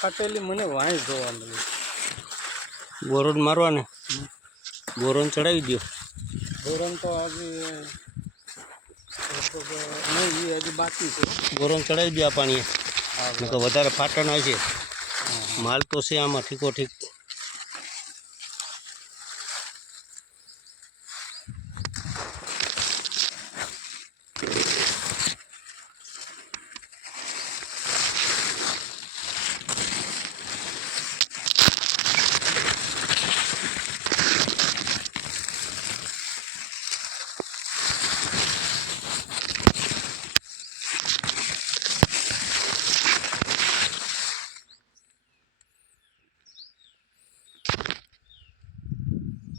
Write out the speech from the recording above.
ફાટેલી મને વાંય જોવા મળી. બોરોન મારવાને બોરોન ચડાવી દો. ધોરણ તો હજી નહીં, એ હજી બાકી છે. બોરોન ચડાવી દો આ પાણીએ, નકર વધારે ફાટણ આવશે. માલ તો છે આમાં ઠીકો ઠીક.